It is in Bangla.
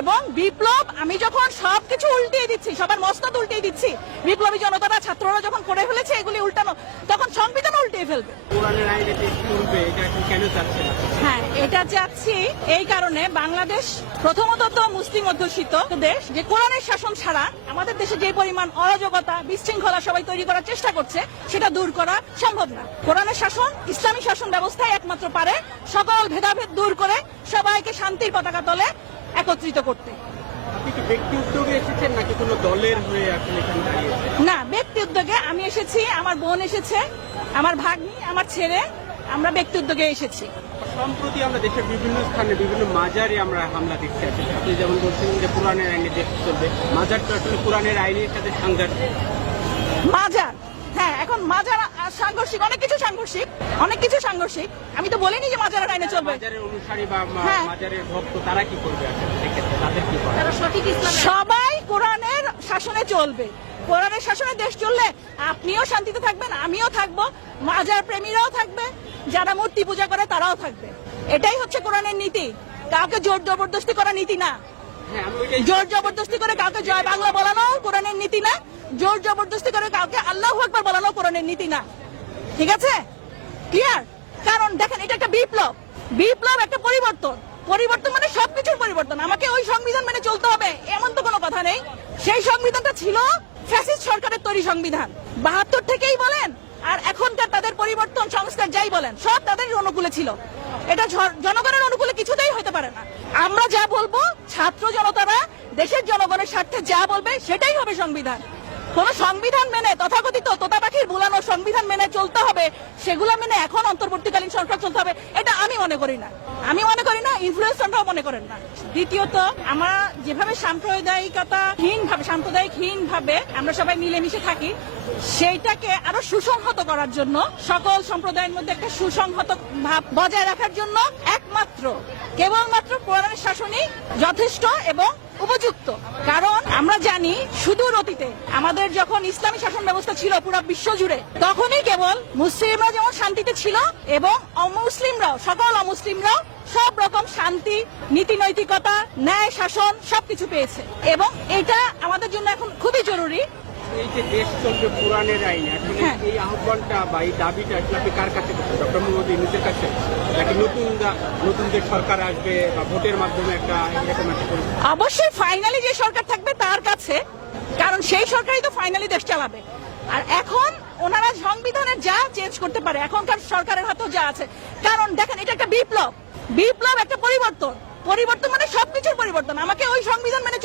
এবং বিপ্লব আমি যখন সবকিছু উল্টিয়ে দিচ্ছি, সবার মস্তক উল্টিয়ে দিচ্ছি, বিপ্লবী জনতারা ছাত্ররা যখন করে ফেলেছে এগুলি উল্টানো, তখন সংবিধান উল্টিয়ে ফেলবে। কোরআনের আইনে যে চলবে এটা এখন কেন চাচ্ছে না? হ্যাঁ, এটা চাচ্ছি এই কারণে, বাংলাদেশ প্রথমত তো মুসলিম অধ্যুষিত দেশ, যে কোরআনের শাসন ছাড়া আমাদের দেশে যে পরিমাণ অরাজকতা বিশৃঙ্খলা সবাই তৈরি করার চেষ্টা করছে সেটা দূর করা সম্ভব না। কোরআনের শাসন, ইসলামী শাসন ব্যবস্থায় একমাত্র পারে সকল ভেদাভেদ দূর করে সবাইকে শান্তির পতাকা তলে একত্রিত করতে। আপনি কি ব্যক্তি উদ্যোগে এসেছেন নাকি কোনো দলের হয়ে আসলে এখানে দাঁড়িয়েছেন? না, ব্যক্তি উদ্যোগে আমি এসেছি, আমার বোন এসেছে, আমার ভাগ্নি, আমার ছেলে, আমরা ব্যক্তি উদ্যোগে এসেছি। সম্প্রতি আমরা দেশের বিভিন্ন স্থানে বিভিন্ন মাজারে আমরা হামলা দেখছি। আসলে আপনি যেমন বলছেন যে কোরআনের আইনে দেশ চলবে, মাজারটা আসলে কোরআনের আইনের সাথে সাংঘর্ষিক। মাজার, হ্যাঁ, এখন মাজার সাংঘর্ষিক, অনেক কিছু সাংঘর্ষিক, অনেক কিছু সাংঘর্ষিক। আমি তো বলিনি যে মাজারের আইনে চলবে। মাজারের অনুসারী বা হ্যাঁ। মাজারের ভক্ত তারা কি করবে আসলে সেক্ষেত্রে তাদের কি করে? সবাই কোরআনের শাসনে চলবে। কোরআনের শাসনে দেশ চললে আপনিও শান্তিতে থাকবেন, আমিও থাকবো, মাজার প্রেমীরাও থাকবে, যারা মূর্তি পূজা করে তারাও থাকবে। এটাই হচ্ছে কোরআনের নীতি, কাউকে জোর জবরদস্তি করা নীতি না। হ্যাঁ, আমি ওইটাই জোর জবরদস্তি করে কাউকে জয় বাংলা বলানো কোরআনের নীতি না, জোর জবরদস্তি করে কাউকে আল্লাহু আকবার বলানো কোরআনের নীতি না। ঠিক আছে, ক্লিয়ার? কারণ দেখেন, এটা একটা বিপ্লব, বিপ্লব একটা পরিবর্তন, পরিবর্তন মানে সবকিছুর পরিবর্তন। আমাকে ওই সংবিধান মেনে চলতে হবে এমন তো কোনো কথা নেই। সেই সংবিধানটা ছিল ফ্যাসিস্ট সরকারের তৈরি সংবিধান, 72 থেকেই বলেন আর এখনকার তাদের পরিবর্তন সংস্কার যাই বলেন সব তাদের অনুকূলে ছিল। এটা জনগণের অনুকূলে কিছুতেই হতে পারে না। আমরা যা বলবো, ছাত্র জনতারা দেশের জনগণের স্বার্থে যা বলবে সেটাই হবে সংবিধান। কোন সংবিধান মেনে, তথাকথিত তোতা পাখির বুলানো সংবিধান মেনে চলতে হবে, সেগুলো মেনে এখন অন্তর্বর্তীকালীন সরকার চলতে হবে, এটা আমি মনে করি না। আমি মনে করি না, ইনফ্লুয়েন্সাররাও মনে করেন না। দ্বিতীয়ত, আমরা যেভাবে সাম্প্রদায়িকহীন ভাবে আমরা সবাই মিলেমিশে থাকি, সেইটাকে আরো সুসংহত করার জন্য, সকল সম্প্রদায়ের মধ্যে একটা সুসংহত ভাব বজায় রাখার জন্য কেবলমাত্র কোরআনের শাসনই যথেষ্ট এবং উপযুক্ত। কারণ আমরা জানি সুদূর অতীতে আমাদের যখন ইসলামী শাসন ব্যবস্থা ছিল পুরো বিশ্ব জুড়ে, তখনই কেবল মুসলিমরা যেমন শান্তিতে ছিল এবং অমুসলিমরাও, সকল অমুসলিমরাও সব রকম শান্তি, নীতি নৈতিকতা, ন্যায় শাসন সবকিছু পেয়েছে। এবং এটা আমাদের জন্য এখন খুবই জরুরি। এই যে দেশ চলবে কোরআনের আইনে, আসলে হ্যাঁ। এই আহ্বানটা বা এই দাবিটা আসলে আপনি কার কাছে করছেন? ডক্টর মোহাম্মদ ইউনূসের কাছে, নাকি নতুন যে সরকার আসবে বা ভোটের মাধ্যমে একটা এরকম একটা পরিস্থিতি? অবশ্যই ফাইনালি যে সরকার থাকবে তার কাছে, কারণ সেই সরকারই তো ফাইনালি দেশ চালাবে। আর এখন ওনারা সংবিধানের যা চেঞ্জ করতে পারে, এখনকার সরকারের হাতেও যা আছে। কারণ দেখেন, এটা একটা বিপ্লব, বিপ্লব একটা পরিবর্তন, পরিবর্তন মানে সবকিছুর পরিবর্তন। আমাকে ওই সংবিধান মেনে